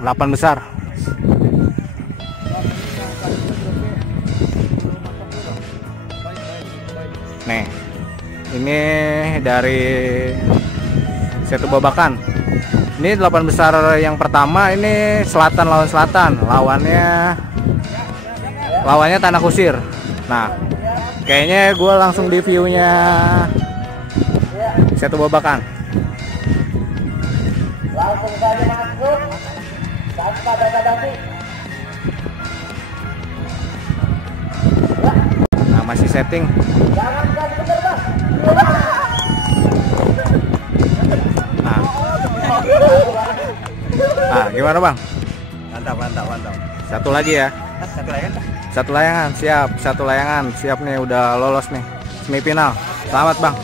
8 besar. Nih, ini dari Setu Babakan. Ini 8 besar yang pertama, ini selatan lawan selatan. Lawannya Tanah Kusir. Nah, kayaknya gue langsung di view-nya Setu Babakan. Langsung saja masuk tanpa basa-basi. Nah, masih setting. Jangan kasih bener, Bang. Nah, gimana Bang? Mantap. Satu lagi ya. Satu layangan siap. Satu layangan siap nih, udah lolos nih semifinal. Selamat Bang.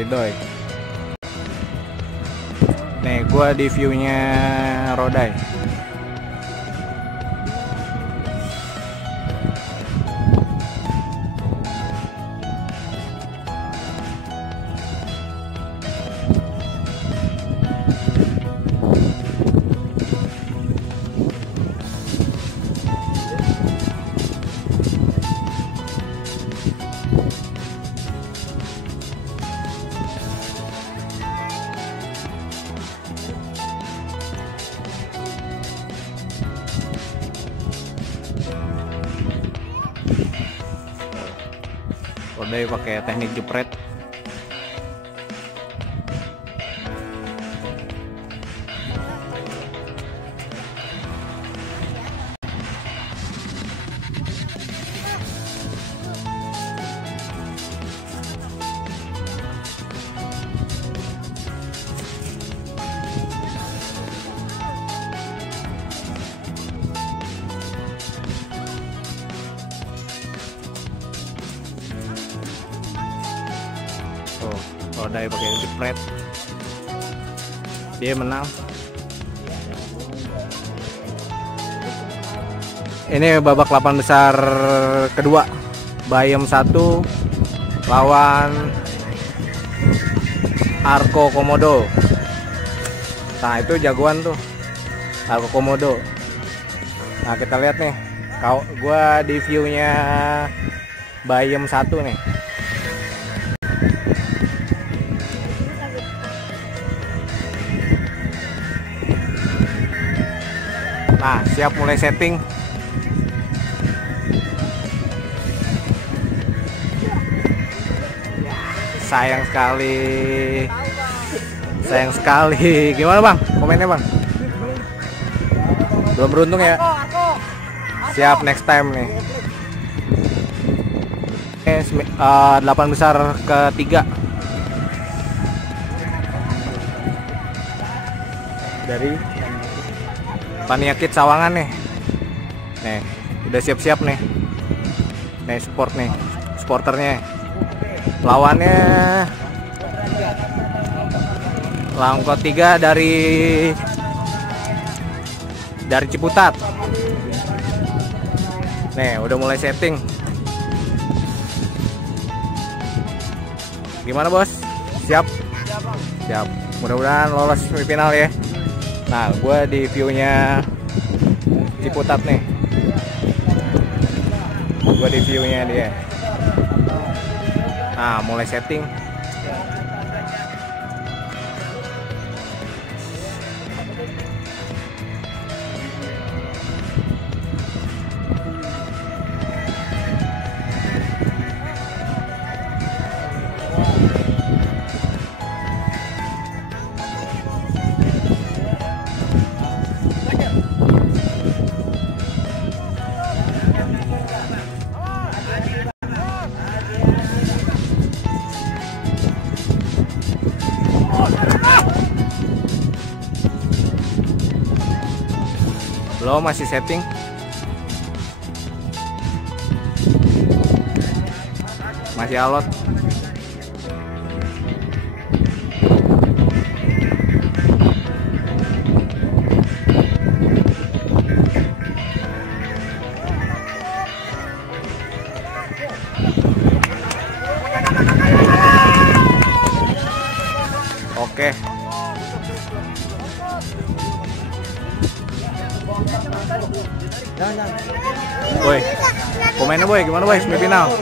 Ridoy. Nih, gua di view-nya Rodai. Rodai pakai teknik jepret. Rodai pakai jepret, dia menang. Ini babak 8 besar kedua, Bayem 1 lawan Arko Komodo. Nah, itu jagoan tuh, Arko Komodo. Nah, kita lihat nih, gua di view-nya Bayem 1 nih. Nah, siap mulai setting. Sayang sekali. Gimana Bang? Komennya Bang? Belum beruntung ya? Siap next time nih. 8 besar ketiga dari Paniakit Sawangan nih. Nih, udah siap-siap nih. Nih support nih, supporternya. Lawannya Langkot 3 dari Ciputat. Nih, udah mulai setting. Gimana Bos? Siap? Siap. Mudah-mudahan lolos semifinal ya. Nah, gue di view-nya Ciputat nih. Gue di view-nya dia. Nah, mulai setting. Belum, masih setting. Masih alot. Oke. Boy, komennya boy, gimana boy semifinal?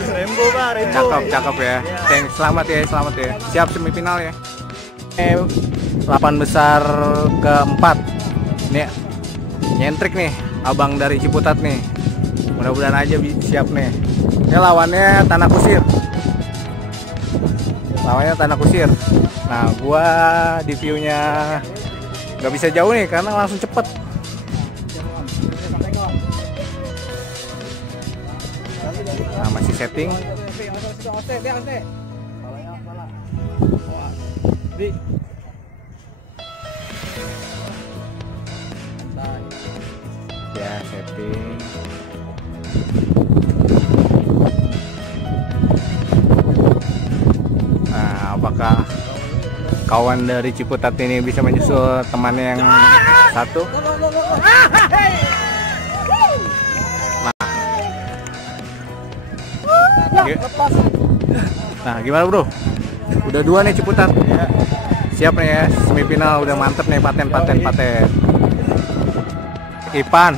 Cakep ya. Thanks, selamat ya. Siap semifinal ya. 8 besar keempat. Nih, nyentrik nih, abang dari Ciputat nih. Mudah-mudahan aja siap nih. Ini lawannya Tanah Kusir. Nah, gua di view-nya nggak bisa jauh nih karena langsung cepet. Nah, masih setting. Ya, setting. Nah, apakah kawan dari Ciputat ini bisa menyusul temannya yang satu? Nah, gimana bro? Udah 2 nih Ciputat. Siap nih ya, semifinal udah mantep nih, paten. Ipan.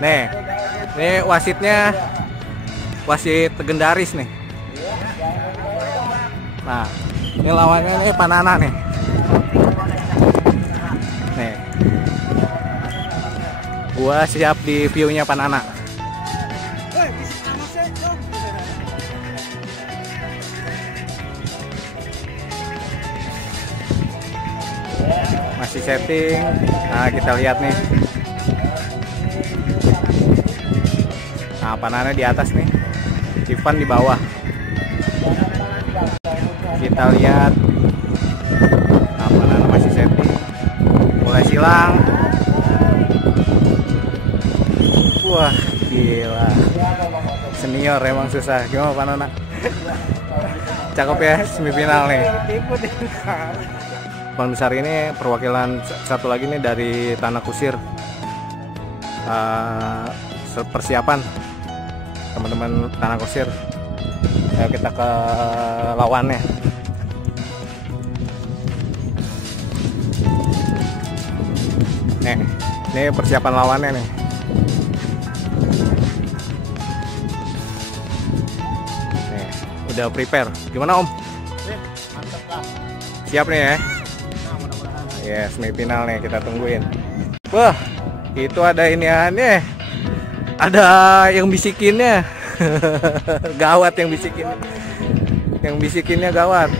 Nih wasitnya wasit legendaris nih. Nah, ini lawannya nih Panana nih. Nih, gua siap di view-nya Panana. Masih setting. Nah, kita lihat nih. Nah, Panana di atas nih, Ivan di bawah. Kita lihat. Nah, Panana masih setting. Mulai silang. Wah, gila. Senior emang susah. Gimana Panana? Cakep ya semifinal nih. Bang besar ini perwakilan satu lagi nih dari Tanah Kusir. Persiapan teman-teman Tanah Kusir. Ayo kita ke lawannya. Nih, ini persiapan lawannya nih. Nih, udah prepare. Gimana Om? Siap nih ya? Ya, semifinal nih kita tungguin. Wah, itu ada iniannya. Ada yang bisikinnya. Gawat yang bisikin. Yang bisikinnya gawat.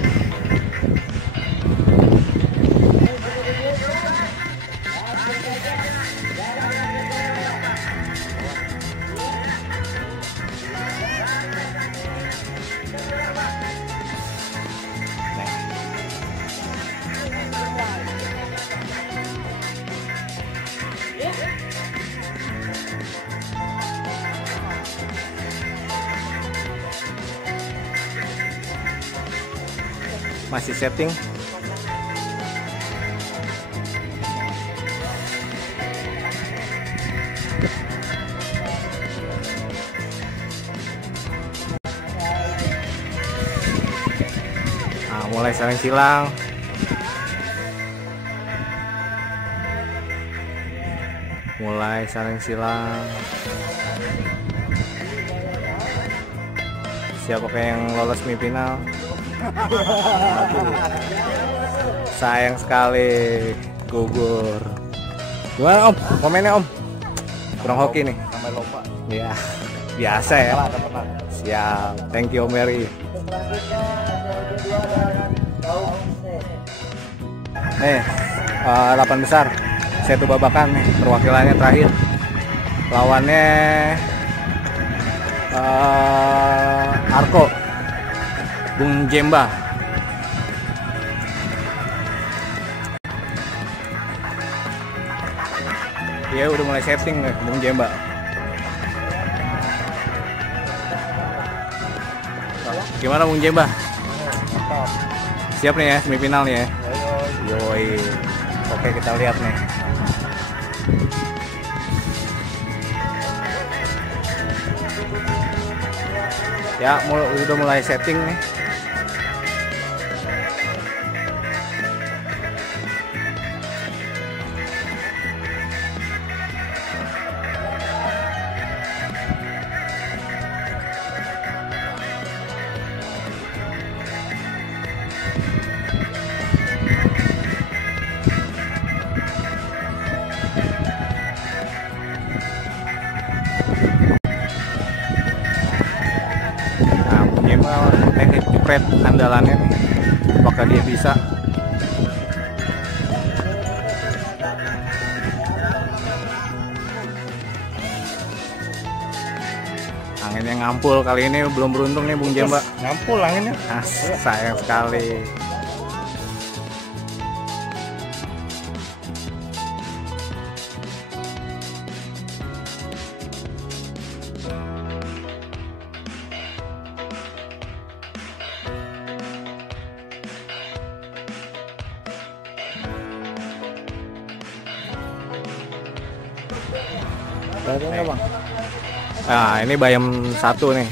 Masih setting. Nah, mulai saling silang. Siapa yang lolos semifinal? Aduh, sayang sekali gugur. Gimana Om? Komennya Om? Kurang hoki nih. Sampai lupa. Ya, biasa ya. Siap. Thank you Om Mary. Nih, 8 besar. Satu babakan nih. Perwakilannya terakhir. Lawannya Arko. Bung Jemba. Iya, udah mulai setting nih, Bung Jemba. Gimana Bung Jemba? Siap nih ya semifinal nih ya. Yoi. Oke, kita lihat nih. Ya, udah mulai setting nih. Teknik jepret andalannya nih, apakah dia bisa? Anginnya ngampul kali ini, belum beruntung nih Bung Jemba. Ngampul anginnya. Sayang sekali. Bayarnya bang. Nah, ini bayam satu nih.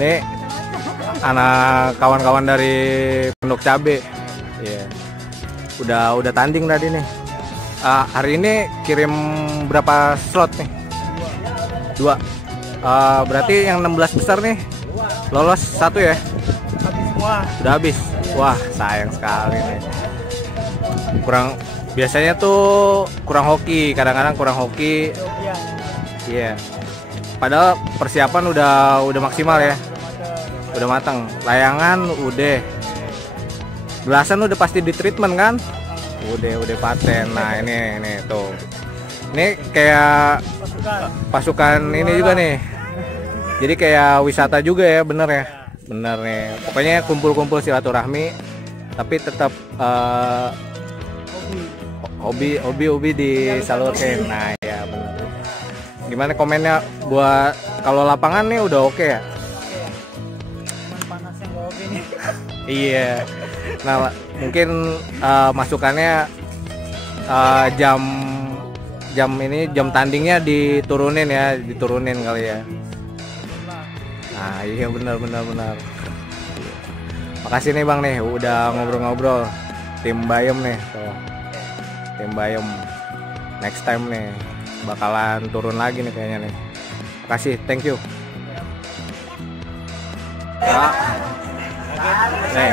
Ini anak kawan-kawan dari Pondok Cabe. Iya. Udah tanding tadi nih. Hari ini kirim berapa slot nih? Dua. Berarti yang 16 besar nih lolos satu ya? Habis semua. Udah habis. Wah, sayang sekali nih. Biasanya tuh kurang hoki, kadang-kadang kurang hoki. Iya. Padahal persiapan udah maksimal ya. Udah matang. Layangan udah. Belasan udah pasti di treatment kan? Udah paten. Nah, ini tuh. Ini kayak pasukan ini juga nih. Jadi kayak wisata juga ya, bener ya. Bener nih. Pokoknya kumpul-kumpul silaturahmi tapi tetap hobi disalurkan. Nah, ya bener. Gimana komennya buat kalau lapangan nih udah oke ya? Panasnya nggak oke nih. Iya. Nah, mungkin masukannya jam tandingnya diturunin kali ya. Nah, iya benar. Makasih nih Bang nih udah ngobrol-ngobrol. Tim Bayem nih tuh. Tim Bayem. Next time nih bakalan turun lagi nih kayaknya nih. Makasih, thank you. Ya.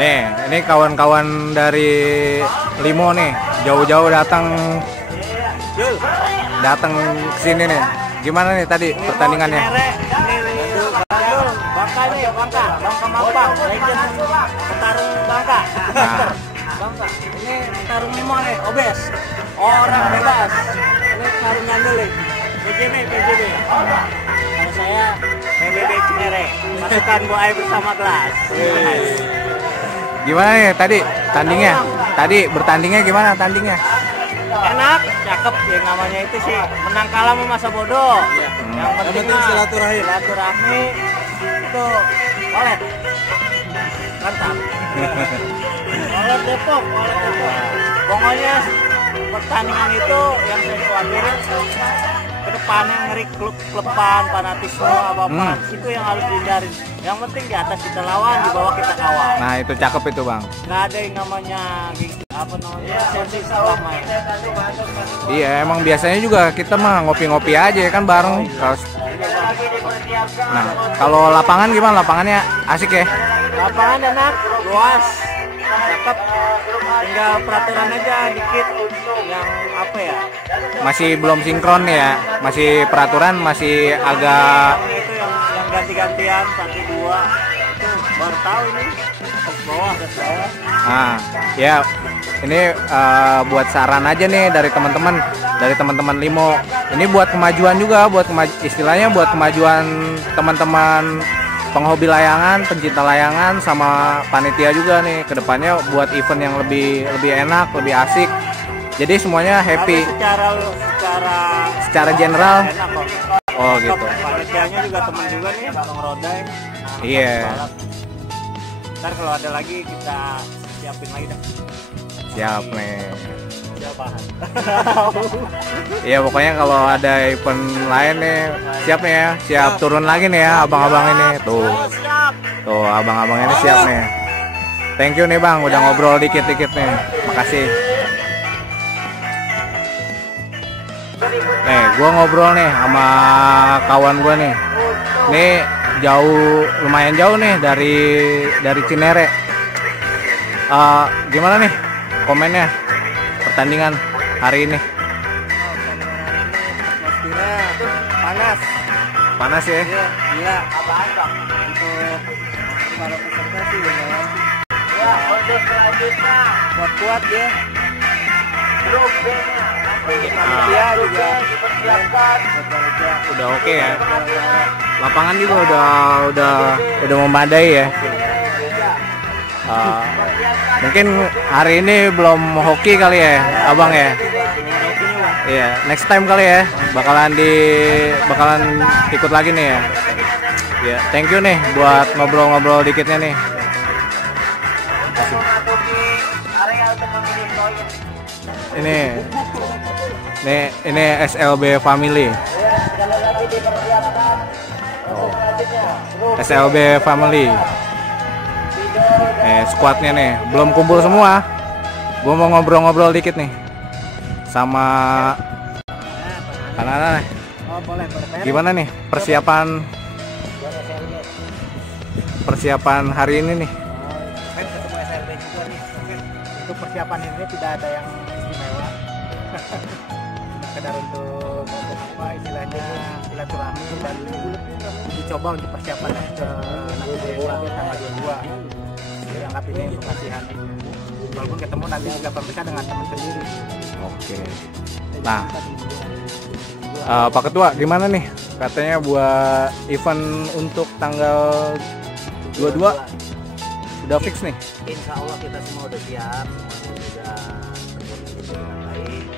Nih, ini kawan-kawan dari Limo nih, jauh-jauh datang ke sini nih. Gimana nih tadi pertandingannya? Bangka Mampang, legend petarung Bangka. Nah, Bangka, ini petarung Limo nih, obes. Orang bebas. Ini petarung Nyandul nih. PJB. Kalau saya PBB Cinere, pasukan buaya bersama kelas. gimana nih tadi tandingnya? Tadi bertandingnya gimana tandingnya? Enak, cakep ya, namanya itu sih menang kalah mah masa bodoh. Yang penting silaturahmi itu olet. Mantap. Olet Depok. Pokoknya pertandingan itu yang saya khawatirin ke depannya ngeri klub-kluban, fanatisme apa-apa itu yang harus dihindarin. Yang penting di atas kita lawan, di bawah kita kawan. Nah, itu cakep itu Bang. Nggak ada yang namanya sensi damai. Iya, emang biasanya juga kita mah ngopi-ngopi aja kan bareng. Nah, kalau lapangan gimana? Lapangannya asik ya? Lapangan enak, luas, cakep. Tinggal peraturan aja dikit yang apa ya? Masih belum sinkron ya? Masih peraturan masih agak Itu yang ganti-gantian 1, 2 itu baru tahu ini. Atas bawah. Nah, ya ini buat saran aja nih dari teman-teman Limo. Ini buat kemajuan juga, istilahnya buat kemajuan teman-teman penghobi layangan, pencinta layangan sama panitia juga nih. Kedepannya buat event yang lebih enak, lebih asik. Jadi semuanya happy. Tapi Secara general. enak kok. Oh gitu. Panitianya juga teman juga nih, Bang Rodai. Iya. Balap. Ntar kalau ada lagi kita siapin lagi dah. Siap nih. Siap bahan. Iya pokoknya kalau ada event lain nih siap nih ya. Siap turun lagi nih ya abang-abang ini. Tuh. Siap. Tuh abang-abang ini siap nih. Thank you nih Bang udah ngobrol dikit-dikit nih. Makasih. Nih, gua ngobrol nih sama kawan gua nih. Nih lumayan jauh nih dari Cinere. Gimana nih komennya pertandingan hari ini? Panas. Panas ya? Iya. Apaan Bang? Untuk para peserta sih lumayan. Ya, untuk selanjutnya kuat-kuat ya. Grup B-nya. Panitia juga dipersiapkan. Udah oke ya. Lapangan juga udah memadai ya. Mungkin hari ini belum hoki kali ya, Abang ya. Iya, next time kali ya. Bakalan ikut lagi nih ya. Ya, thank you nih buat ngobrol-ngobrol dikitnya nih. Ini SLB Family. SLB Family. Squadnya nih belum kumpul semua. Gue mau ngobrol-ngobrol dikit nih sama anak-anak. Gimana nih persiapan hari ini nih? Untuk persiapan ini tidak ada yang istimewa. Sekedar untuk apa istilahnya silaturahmi dan dicoba untuk persiapan ke nanti tanggal 22. Dianggap ini untuk latihan. Walaupun ketemu nanti juga pemirsa dengan teman sendiri. Oke. Nah, Pak Ketua gimana nih? Katanya buat event untuk tanggal 22 udah fix nih. Insya Allah kita semua udah siap, semuanya sudah terkoordinasi dengan baik.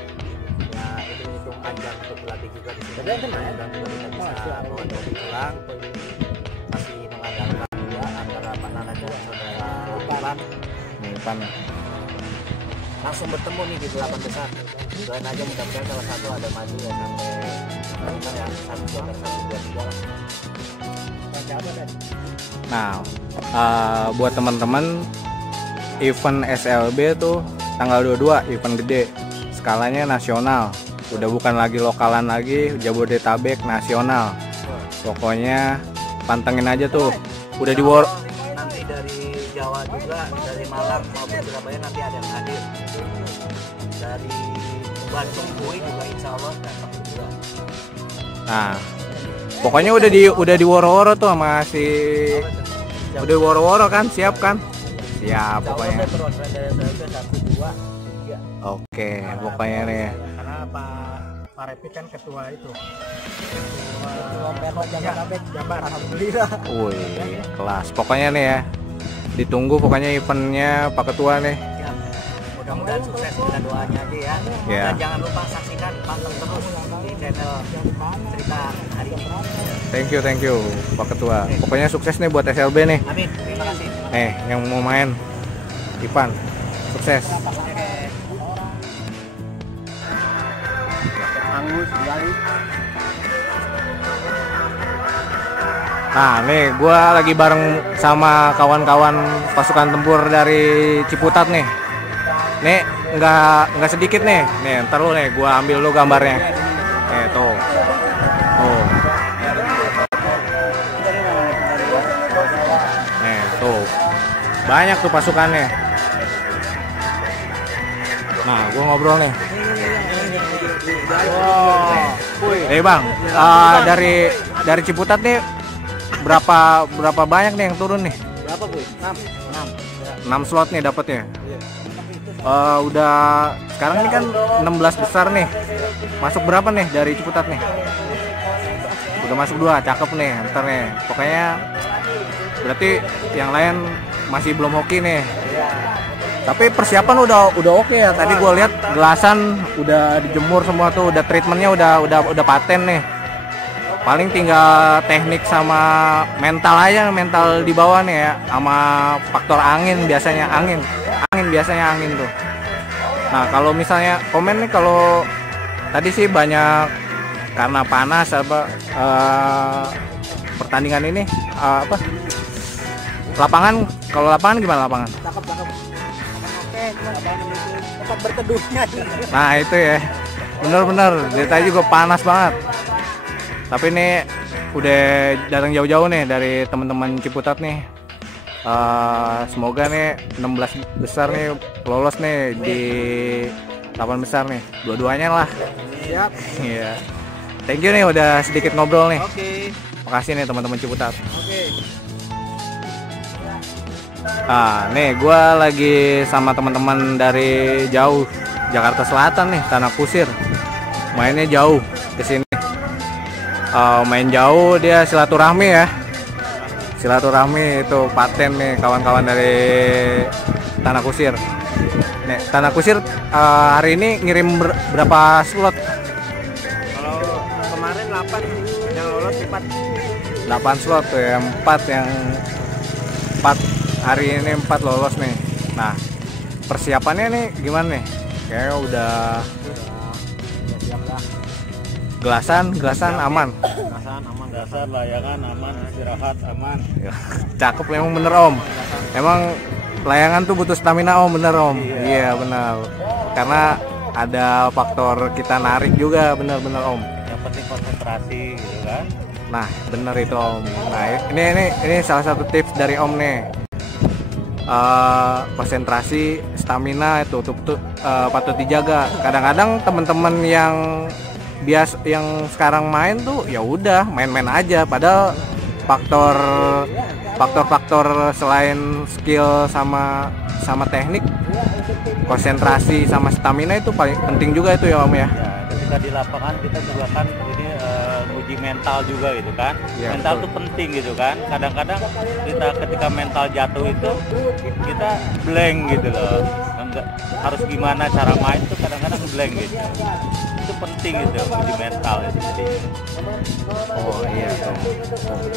Ya hitung ajang untuk berlatih juga di sini. Dan juga kita bisa bawa Dovi pulang. Masih mengandalkan dua antara Pak Nana dan saudara Ipan. Langsung bertemu nih di 8 besar. Doain aja mudah-mudahan salah satu ada maju ya sampai ya 1, 2, 3 lah. Nah, buat teman-teman event SLB tuh tanggal 22 event gede, skalanya nasional, udah bukan lagi lokalan lagi, Jabodetabek nasional. Pokoknya pantengin aja tuh, udah di nanti dari Jawa juga, dari Malang maupun Surabaya nanti ada yang hadir. Dari Bandung Kui juga insya Allah datang juga. Nah, pokoknya udah di woro-woro tuh sama si udah woro-woro kan, siap kan? Siap pokoknya. Oke, pokoknya nih. Karena Pak Repi kan ketua itu. Ketua Jabar, alhamdulillah. Wih, kelas. Pokoknya nih ya. Ditunggu pokoknya eventnya Pak Ketua nih. Mudah-mudahan sukses, kita doanya aja ya. Ya. Dan jangan lupa saksikan, panteng terus di channel Cerita Hari Ini. Thank you Pak Ketua. Pokoknya sukses nih buat SLB nih. Amin, terima kasih. Yang mau main Ipan, sukses. Nah, nih gua lagi bareng sama kawan-kawan pasukan tempur dari Ciputat nih. Nih nggak sedikit nih. Nih, ntar lu nih gua ambil lu gambarnya. Nih tuh. Tuh. Nih tuh. Banyak tuh pasukannya. Nah, gua ngobrol nih. Bang, dari Ciputat nih berapa banyak nih yang turun nih? Berapa Bu? 6 slot nih dapatnya. Udah sekarang ini kan 16 besar nih. Masuk berapa nih dari Ciputat nih? Udah masuk 2, cakep nih. Ntar nih, pokoknya berarti yang lain masih belum hoki nih. Tapi persiapan udah oke ya. Tadi gue lihat gelasan udah dijemur semua tuh, udah treatmentnya udah paten nih. Paling tinggal teknik sama mental aja, mental di bawah nih ya, sama faktor angin biasanya angin tuh. Nah kalau misalnya komen nih, kalau tadi sih banyak karena panas pertandingan ini lapangan, kalau lapangan gimana lapangan? Cakep. Oke, cuma tempat berteduhnya. Nah itu ya, bener dari tadi juga panas banget. Tapi ini udah datang jauh-jauh nih dari teman-teman Ciputat nih. Semoga nih 16 besar nih lolos nih di 8 besar nih, dua-duanya lah. Siap. Iya. Thank you nih udah sedikit ngobrol nih. Oke. Makasih nih teman-teman Ciputat. Oke. Nih gue lagi sama teman-teman dari jauh, Jakarta Selatan nih, Tanah Kusir. Mainnya jauh ke sini. Main jauh, dia silaturahmi ya. Silaturahmi itu paten nih kawan-kawan dari Tanah Kusir. Nih, Tanah Kusir hari ini ngirim berapa slot? Kalau kemarin 8 yang lolos 4. 8 slot tuh ya, 4 hari ini 4 lolos nih. Nah, persiapannya nih gimana nih? Kayaknya udah Siap lah. gelasan aman. Gelasan layangan aman, istirahat aman. Ya, cakep emang bener Om. Emang layangan tuh butuh stamina Om, bener Om. Iya bener. Karena ada faktor kita narik juga, bener-bener Om. Yang penting konsentrasi gitu kan. Nah bener itu Om. Nah ini salah satu tips dari Om nih. Konsentrasi, stamina itu patut dijaga. Kadang-kadang teman-teman yang sekarang main tuh ya udah main-main aja, padahal faktor selain skill sama teknik, konsentrasi sama stamina itu paling penting juga itu ya Om ya. Ketika di lapangan kita juga kan ini uji mental juga gitu kan. Ya, mental betul. tuh penting gitu kan. Kadang-kadang kita ketika mental jatuh itu kita blank gitu loh. Enggak harus gimana cara main tuh kadang-kadang blank gitu. Itu penting gitu uji mental itu. Jadi Oh iya Om.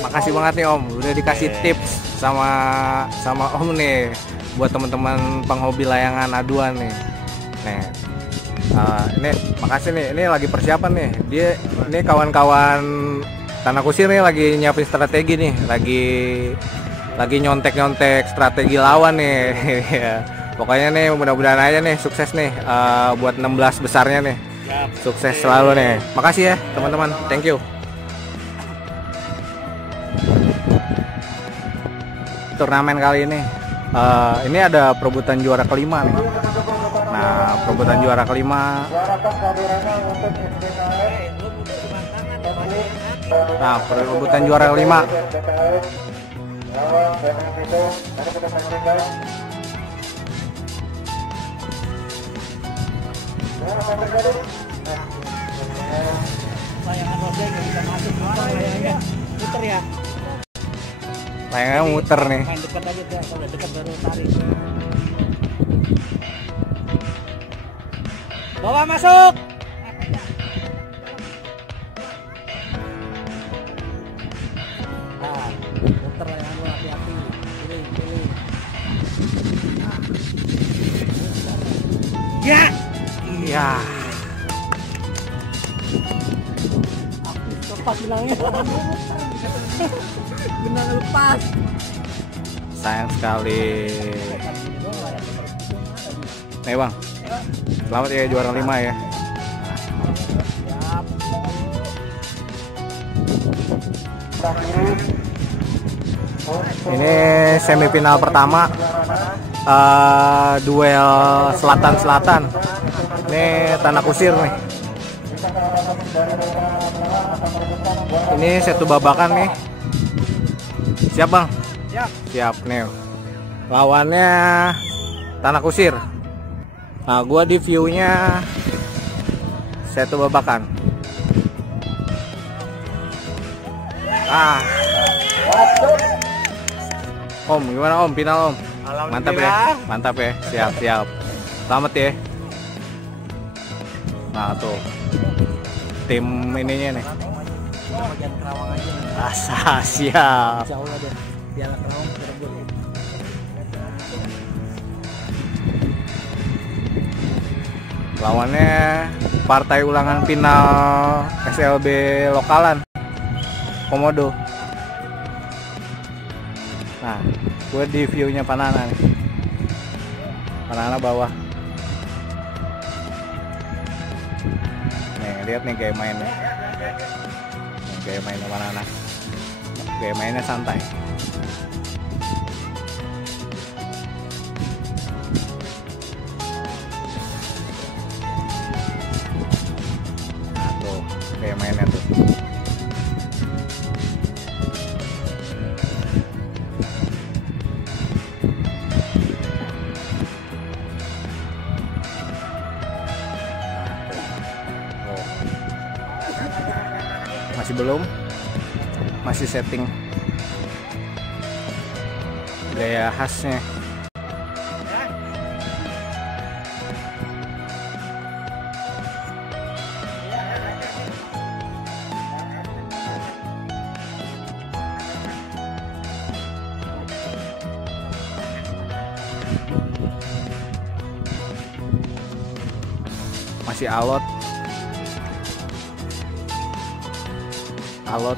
Makasih banget nih Om, udah dikasih tips sama Om nih buat teman-teman penghobi layangan aduan nih. Nih. Ini makasih nih. Ini lagi persiapan nih. Ini kawan-kawan Tanah Kusir nih lagi nyiapin strategi nih. Lagi nyontek strategi lawan nih. Pokoknya nih mudah-mudahan aja nih sukses nih buat 16 besarnya nih. Sukses selalu nih. Makasih ya teman-teman. Thank you. Turnamen kali ini ada perebutan juara kelima nih. Nah, perebutan juara kelima. Nah, perebutan juara kelima. layangan roda nggak bisa masuk, layangannya muter ya. Layangannya muter nih. Main dekat aja tuh, kalau dekat baru tarik. Bawa masuk. Nah, muter layangan lu, hati-hati. Pilih. Ya. Ya. Lepas bilangnya. Benang lepas. Sayang sekali. Nih Bang, selamat ya juara 5 ya. Ini semifinal pertama, duel selatan-selatan. Ini Tanah Kusir nih. Ini satu babakan nih. Siap Bang? Siap nih. Lawannya Tanah Kusir. Nah, gua di view-nya satu babakan. Om, gimana Om? Final Om? Mantap ya, mantap ya, siap siap. Selamat ya. Nah tuh tim ininya nih. Jangan Kerawang aja. Asa siap. Insya Allah deh. Piala Kerawang Cirebon. Lawannya partai ulangan final SLB lokalan Komodo. Nah, gue di view-nya Panana nih. Panana bawah. Nih, lihat nih gaya mainnya. Nih, gaya mainnya Panana. Gaya mainnya santai. Nah, tuh, gaya mainnya tuh. Masih belum, masih setting gaya khasnya. Masih alot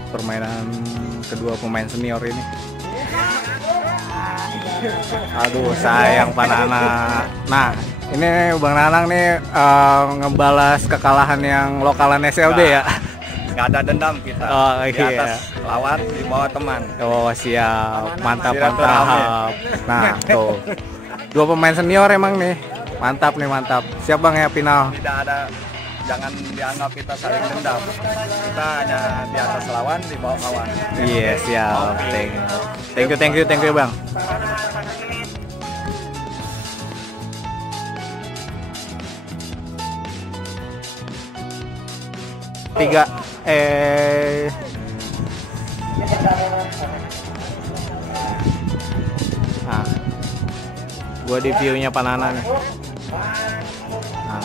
permainan kedua pemain senior ini. Aduh sayang Panana. Nah ini Bang Nanang nih ngebalas kekalahan yang lokalan SLB ya. Nggak ada dendam kita. Oh Di iya. atas lawan, di bawah teman. Oh siap, mantap Silaturahmi. mantap. Nah tuh dua pemain senior emang nih, mantap nih mantap. Siap Bang ya final. Tidak ada, jangan dianggap kita saling dendam. Kita hanya di atas lawan, di bawah kawan. Iya siap. Thank you Bang. Tiga nah, gua di view-nya Panana nih. Nah,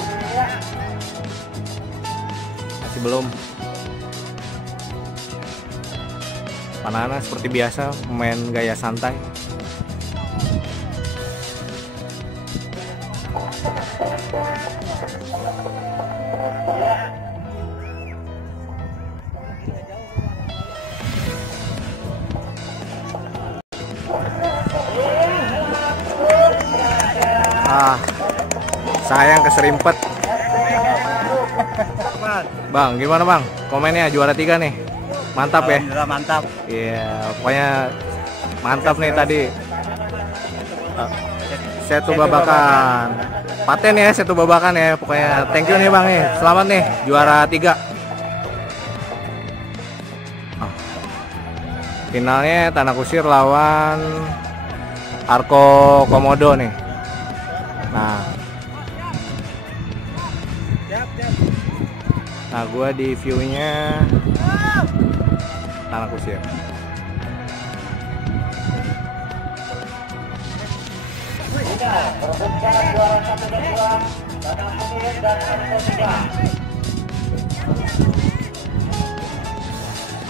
masih belum. Panana seperti biasa main gaya santai. Sayang keserimpet. Bang, gimana Bang? Komennya juara 3 nih. Mantap ya? Alhamdulillah mantap. Iya, pokoknya mantap nih tadi. Setu babakan. Paten ya, setu babakan ya. Pokoknya thank you nih Bang nih. Selamat nih juara 3. Finalnya Tanah Kusir lawan Arko Komodo nih. Nah, gua di view-nya Tanah Kusir.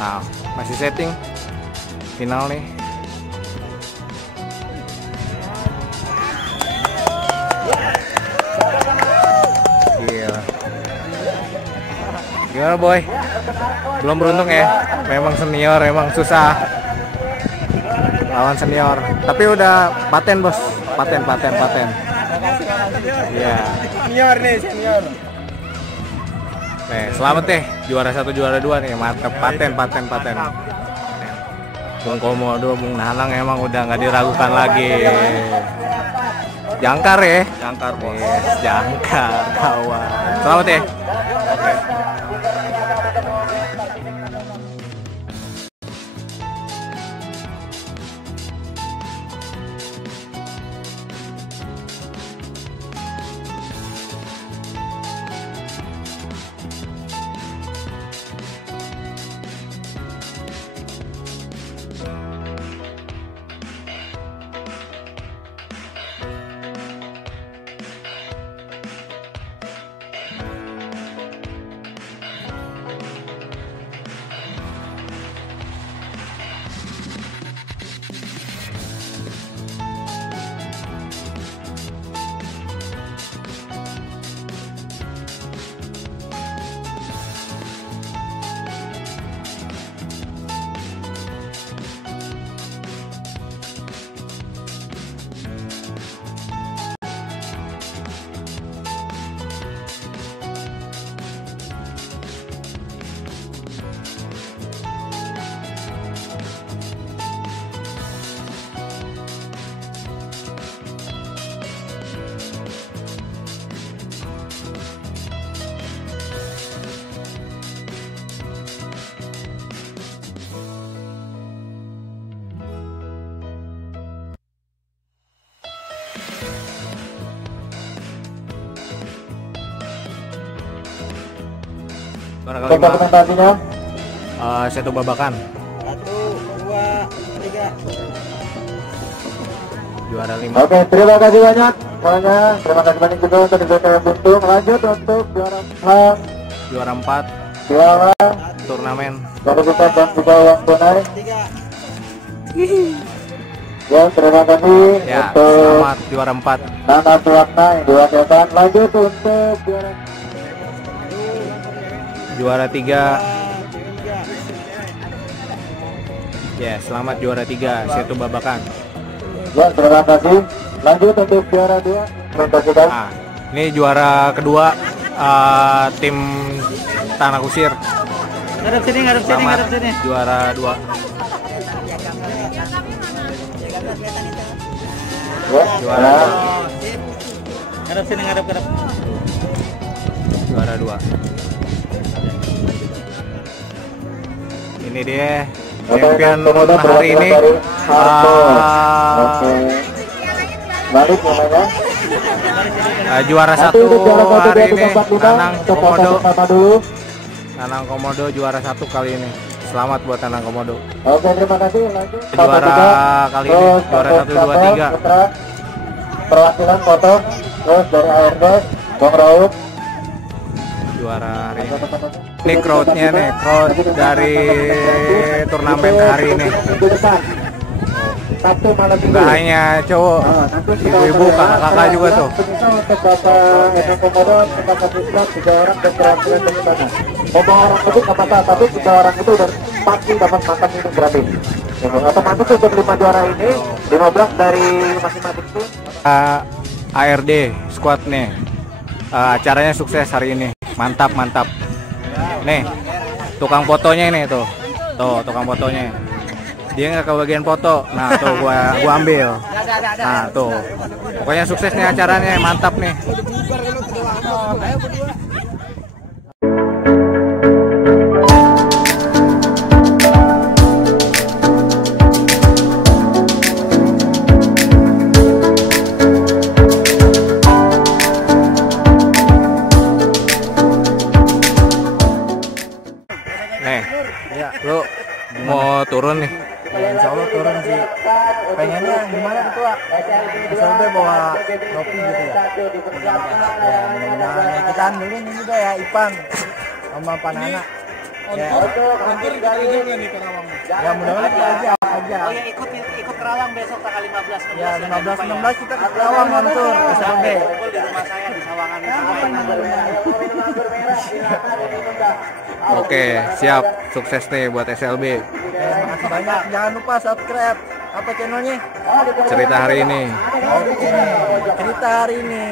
Nah, masih setting final nih. Gila. Gimana boy? Belum beruntung ya? Memang senior, emang susah lawan senior. Tapi udah paten bos, paten. Iya. Senior nih, senior. Nih, selamat deh, juara 1 juara 2 nih, mantep, paten. Bung Komodo, Bung Nanang emang udah nggak diragukan lagi. Jangkar ya? Jangkar bos. Yes, jangkar kawan. Selamat ya. Oke. Juara Untuk kelima dokumentasinya. Setu Babakan. 1, 2, 3. Juara 5 Oke, terima kasih banyak semuanya. Terima kasih banyak juga untuk diberikan buntung. Lanjut untuk juara 6, juara 4 juara turnamen. sertifikat dan juga uang tunai. 3. Ya, terima kasih Ya, untuk selamat juara 4. Nana Suwarna yang diwakilkan. Lanjut untuk juara Juara 3. Ya, selamat juara 3 Setu Babakan. ya, terima kasih. Lanjut untuk juara 2. Terima kasih. Nah, ini juara kedua tim Tanah Kusir. Ngadep sini, ngadep sini, Selamat ngadep sini. juara 2. Ya, Juara ya. 2. Ngadep sini, ngadep. Juara 2. Ini dia Oke, champion kemudian hari ini. dari Harto. Ah, Oke. Balik namanya. juara Nanti 1 untuk juara 1 hari ini 245 Tanang untuk Komodo. pertama dulu. Tanang Komodo juara 1 kali ini. Selamat buat Tanang Komodo. Oke, terima kasih. Lanjut. Juara 1, 3. kali ini, Terus juara untuk 1, 2, 3. Putra. Perwakilan foto. Terus dari ARD, Bang Raub. Juara hari ini. Ini crowd-nya nih, crowd dari turnamen hari ini. Minggu depan. Sabtu malam minggu. Nggak hanya cowok, Nanti kita ibu-ibu, akan kakak-kakak juga tuh. pemirsa untuk Bapak Eno Komodo, Bapak Kapuslat, 3 orang dan perwakilan dari sana. Ngomong orang itu nggak apa-apa, tapi 3 orang itu udah pasti dapat makan minum gratis. Otomatis untuk 5 juara ini, 15 dari masing-masing tim. ARD squad nih. Acaranya sukses hari ini. Mantap, mantap. Nih, tukang fotonya ini tuh. Tuh, tukang fotonya. Dia nggak kebagian foto. Nah, tuh gua ambil. Nah, tuh. Pokoknya sukses nih acaranya, mantap nih. Nih, lu mau turun nih? Insya Allah turun sih. Pengennya gimana tuh, Pak? SLB bawa trofi gitu ya. Mudah-mudahan kita ambilin ini juga ya, Ipan sama Panana. Ya, ya mudah-mudahan kita aja. Oh ya, ikut Kerawang besok tanggal 15. Ya 15-16 kita ke Kerawang nonton SLB. Kumpul di rumah saya di Sawangan. Oke, siap. Sukses nih buat SLB. Makasih banyak. Jangan lupa subscribe apa channelnya? Cerita hari ini. Cerita hari ini.